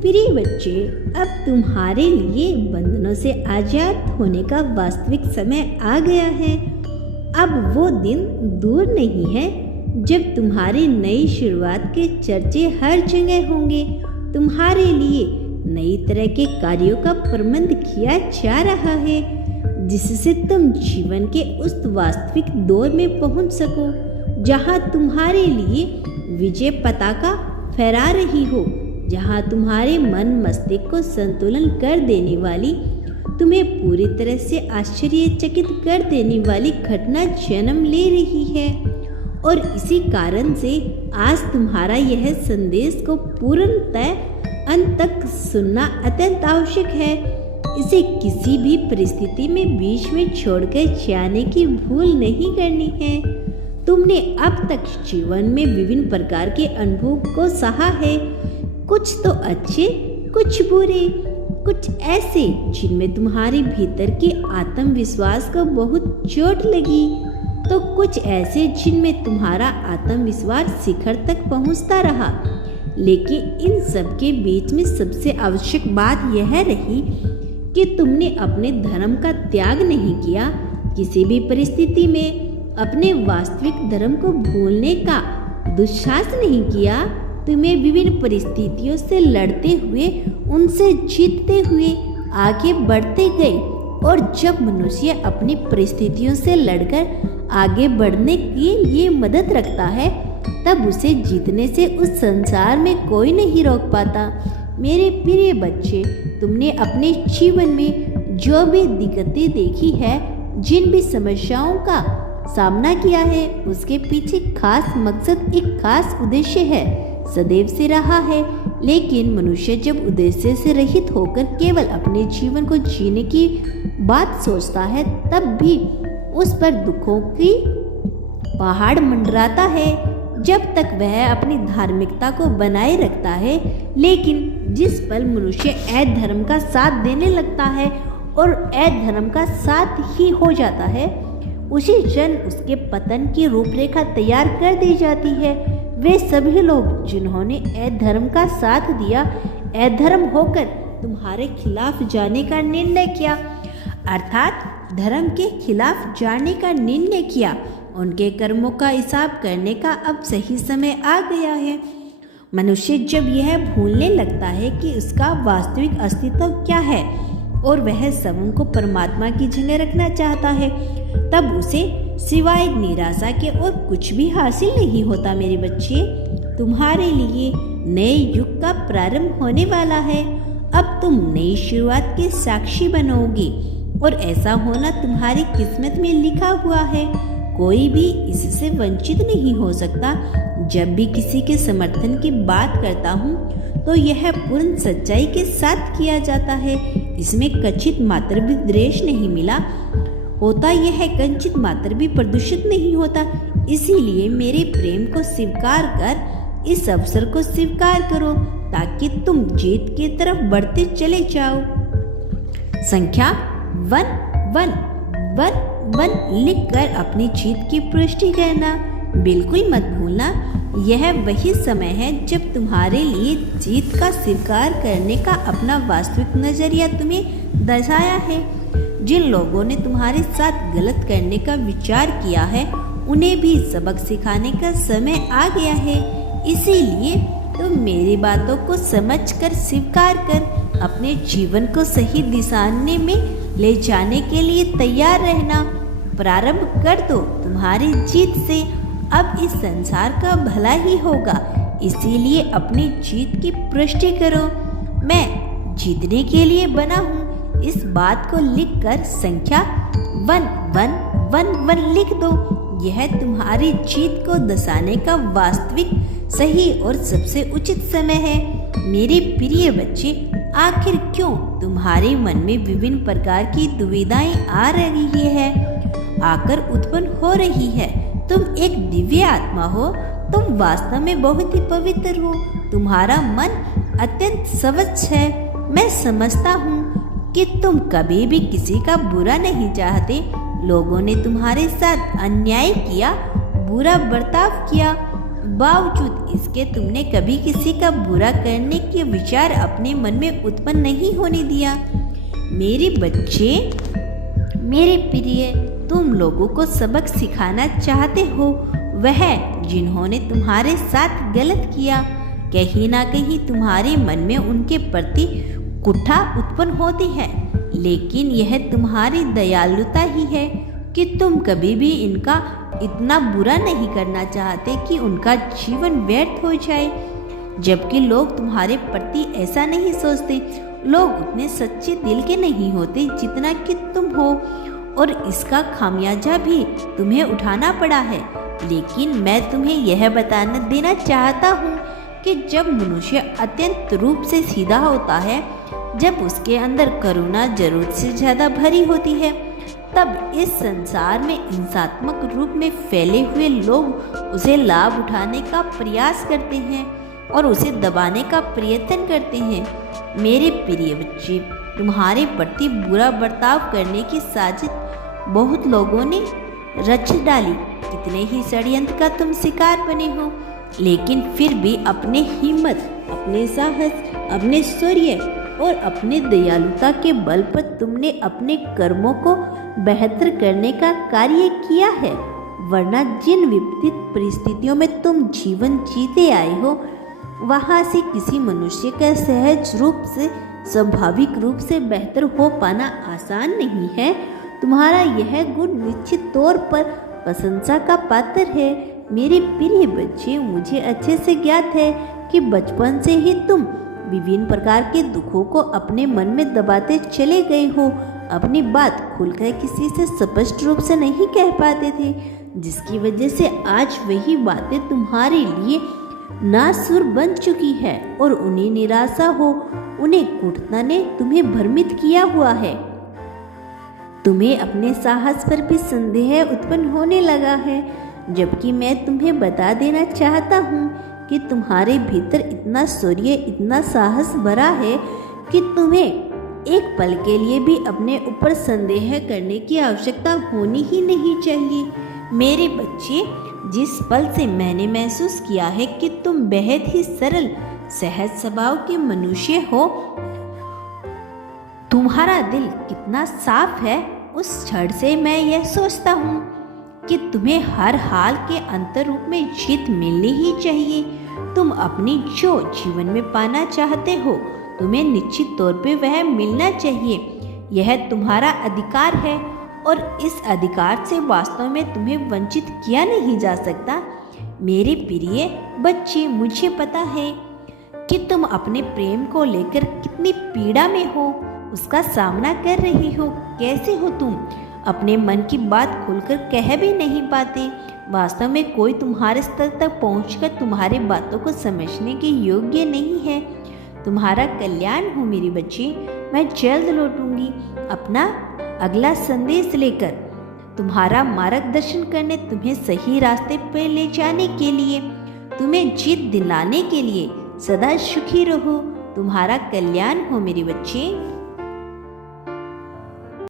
प्रिय बच्चे, अब तुम्हारे लिए बंधनों से आजाद होने का वास्तविक समय आ गया है। अब वो दिन दूर नहीं है जब तुम्हारी नई शुरुआत के चर्चे हर जगह होंगे। तुम्हारे लिए नई तरह के कार्यों का प्रबंध किया जा रहा है, जिससे तुम जीवन के उस वास्तविक दौर में पहुंच सको जहां तुम्हारे लिए विजय पताका फहरा रही हो, जहां तुम्हारे मन मस्तिष्क को संतुलन कर देने वाली, तुम्हें पूरी तरह से आश्चर्यचकित कर देने वाली घटना जन्म ले रही है। और इसी कारण से आज तुम्हारा यह संदेश को पूर्णतः अंत तक सुनना अत्यंत आवश्यक है। इसे किसी भी परिस्थिति में बीच में छोड़कर जाने की भूल नहीं करनी है। तुमने अब तक जीवन में विभिन्न प्रकार के अनुभव को सहा है, कुछ तो अच्छे, कुछ बुरे, कुछ ऐसे जिनमें तुम्हारे भीतर के आत्मविश्वास को बहुत चोट लगी, तो कुछ ऐसे जिनमें तुम्हारा आत्मविश्वास शिखर तक पहुंचता रहा। लेकिन इन सब के बीच में सबसे आवश्यक बात यह रही कि तुमने अपने धर्म का त्याग नहीं किया। किसी भी परिस्थिति में अपने वास्तविक धर्म को भूलने का दुस्साहस नहीं किया। तुम्हें विभिन्न परिस्थितियों से लड़ते हुए, उनसे जीतते हुए आगे बढ़ते गए। और जब मनुष्य अपनी परिस्थितियों से लड़कर आगे बढ़ने के लिए मदद रखता है, तब उसे जीतने से उस संसार में कोई नहीं रोक पाता। मेरे प्रिय बच्चे, तुमने अपने जीवन में जो भी दिक्कतें देखी है, जिन भी समस्याओं का सामना किया है, उसके पीछे खास मकसद, एक खास उद्देश्य है, सदैव से रहा है। लेकिन मनुष्य जब उद्देश्य से रहित होकर केवल अपने जीवन को जीने की बात सोचता है, तब भी उस पर दुखों की पहाड़ मंडराता है, जब तक वह अपनी धार्मिकता को बनाए रखता है। लेकिन जिस पल मनुष्य अधर्म का साथ देने लगता है और अधर्म का साथ ही हो जाता है, उसी क्षण उसके पतन की रूपरेखा तैयार कर दी जाती है। वे सभी लोग जिन्होंने अधर्म का साथ दिया, अधर्म होकर तुम्हारे खिलाफ जाने का निर्णय किया, अर्थात धर्म के खिलाफ जाने का निर्णय किया, उनके कर्मों का हिसाब करने का अब सही समय आ गया है। मनुष्य जब यह भूलने लगता है कि उसका वास्तविक अस्तित्व क्या है और वह स्वयं को परमात्मा की जगह रखना चाहता है, तब उसे सिवाय निराशा के और कुछ भी हासिल नहीं होता। मेरे बच्चे, तुम्हारे लिए नए युग का प्रारंभ होने वाला है। अब तुम नई शुरुआत के साक्षी बनोगे और ऐसा होना तुम्हारी किस्मत में लिखा हुआ है। कोई भी इससे वंचित नहीं हो सकता। जब भी किसी के समर्थन की बात करता हूँ तो यह पूर्ण सच्चाई के साथ किया जाता है। इसमें कचित मात्र भी द्वेष नहीं मिला होता, यह कंचित मात्र भी प्रदूषित नहीं होता। इसीलिए मेरे प्रेम को स्वीकार कर, इस अवसर को स्वीकार करो ताकि तुम जीत की तरफ बढ़ते चले जाओ। संख्या 11111 लिखकर अपनी जीत की पुष्टि करना बिल्कुल मत भूलना। यह वही समय है जब तुम्हारे लिए जीत का स्वीकार करने का अपना वास्तविक नजरिया तुम्हें दर्शाया है। जिन लोगों ने तुम्हारे साथ गलत करने का विचार किया है, उन्हें भी सबक सिखाने का समय आ गया है। इसीलिए तुम मेरी बातों को समझकर, स्वीकार कर अपने जीवन को सही दिशा में ले जाने के लिए तैयार रहना। प्रारंभ कर दो तुम्हारी जीत से। अब इस संसार का भला ही होगा, इसीलिए अपनी जीत की पुष्टि करो। मैं जीतने के लिए बना हूँ, इस बात को लिखकर संख्या 1111 लिख दो। यह तुम्हारी जीत को दर्शाने का वास्तविक, सही और सबसे उचित समय है। मेरे प्रिय बच्चे, आखिर क्यों तुम्हारे मन में विभिन्न प्रकार की दुविधाएं आ रही है, आकर उत्पन्न हो रही है? तुम एक दिव्य आत्मा हो, तुम वास्तव में बहुत ही पवित्र हो, तुम्हारा मन अत्यंत स्वच्छ है। मैं समझता हूँ कि तुम कभी भी किसी का बुरा नहीं चाहते। लोगों ने तुम्हारे साथ अन्याय किया, बुरा बर्ताव किया, बावजूद इसके तुमने कभी किसी का बुरा करने के विचार अपने मन में उत्पन्न नहीं होने दिया। मेरे बच्चे, मेरे प्रिय, तुम लोगों को सबक सिखाना चाहते हो वह जिन्होंने तुम्हारे साथ गलत किया। कहीं ना कहीं तुम्हारे मन में उनके प्रति कुठा उत्पन्न होती है, लेकिन यह तुम्हारी दयालुता ही है कि तुम कभी भी इनका इतना बुरा नहीं करना चाहते कि उनका जीवन व्यर्थ हो जाए। जबकि लोग तुम्हारे प्रति ऐसा नहीं सोचते। लोग उतने सच्चे दिल के नहीं होते जितना कि तुम हो, और इसका खामियाजा भी तुम्हें उठाना पड़ा है। लेकिन मैं तुम्हें यह बताना देना चाहता हूँ कि जब मनुष्य अत्यंत रूप से सीधा होता है, जब उसके अंदर करुणा जरूरत से ज़्यादा भरी होती है, तब इस संसार में हिंसात्मक रूप में फैले हुए लोग उसे लाभ उठाने का प्रयास करते हैं और उसे दबाने का प्रयत्न करते हैं। मेरे प्रिय बच्चे, तुम्हारे प्रति बुरा बर्ताव करने की साजिश बहुत लोगों ने रच डाली। कितने ही षड्यंत्र का तुम शिकार बने हो, लेकिन फिर भी अपने हिम्मत, अपने साहस, अपने शौर्य और अपने दयालुता के बल पर तुमने अपने कर्मों को बेहतर करने का कार्य किया है। वरना जिन विपरीत परिस्थितियों में तुम जीवन जीते आए हो, वहाँ से किसी मनुष्य का सहज रूप से, स्वाभाविक रूप से बेहतर हो पाना आसान नहीं है। तुम्हारा यह गुण निश्चित तौर पर प्रशंसा का पात्र है। मेरे प्रिय बच्चे, मुझे अच्छे से ज्ञात है कि बचपन से ही तुम विभिन्न प्रकार के दुखों को अपने मन में दबाते चले गए हो। अपनी बात खुलकर किसी से स्पष्ट रूप से नहीं कह पाते थे, जिसकी वजह से आज वही बातें तुम्हारे लिए नासुर बन चुकी है और उन्हें निराशा हो, उन्हें कुटना ने तुम्हें भ्रमित किया हुआ है। तुम्हें अपने साहस पर भी संदेह उत्पन्न होने लगा है, जबकि मैं तुम्हें बता देना चाहता हूँ कि तुम्हारे भीतर इतना शौर्य, इतना साहस भरा है कि तुम्हें एक पल के लिए भी अपने ऊपर संदेह करने की आवश्यकता होनी ही नहीं चाहिए। मेरे बच्चे, जिस पल से मैंने महसूस किया है कि तुम बेहद ही सरल, सहज स्वभाव के मनुष्य हो, तुम्हारा दिल कितना साफ है, उस क्षण से मैं यह सोचता हूँ कि तुम्हें हर हाल के अंतर रूप में जीत मिलनी ही चाहिए। तुम अपनी जो जीवन में पाना चाहते हो, तुम्हें निश्चित तौर पे वह मिलना चाहिए। यह तुम्हारा अधिकार है और इस अधिकार से वास्तव में तुम्हें वंचित किया नहीं जा सकता। मेरे प्रिय बच्चे, मुझे पता है कि तुम अपने प्रेम को लेकर कितनी पीड़ा में हो, उसका सामना कर रही हो। कैसे हो तुम? अपने मन की बात खुलकर कह भी नहीं पाते। वास्तव में कोई तुम्हारे स्तर तक पहुंचकर तुम्हारी बातों को समझने के योग्य नहीं है। तुम्हारा कल्याण हो मेरे बच्चे। मैं जल्द लौटूंगी अपना अगला संदेश लेकर, तुम्हारा मार्गदर्शन करने, तुम्हें सही रास्ते पर ले जाने के लिए, तुम्हें जीत दिलाने के लिए। सदा सुखी रहो। तुम्हारा कल्याण हो मेरे बच्चे।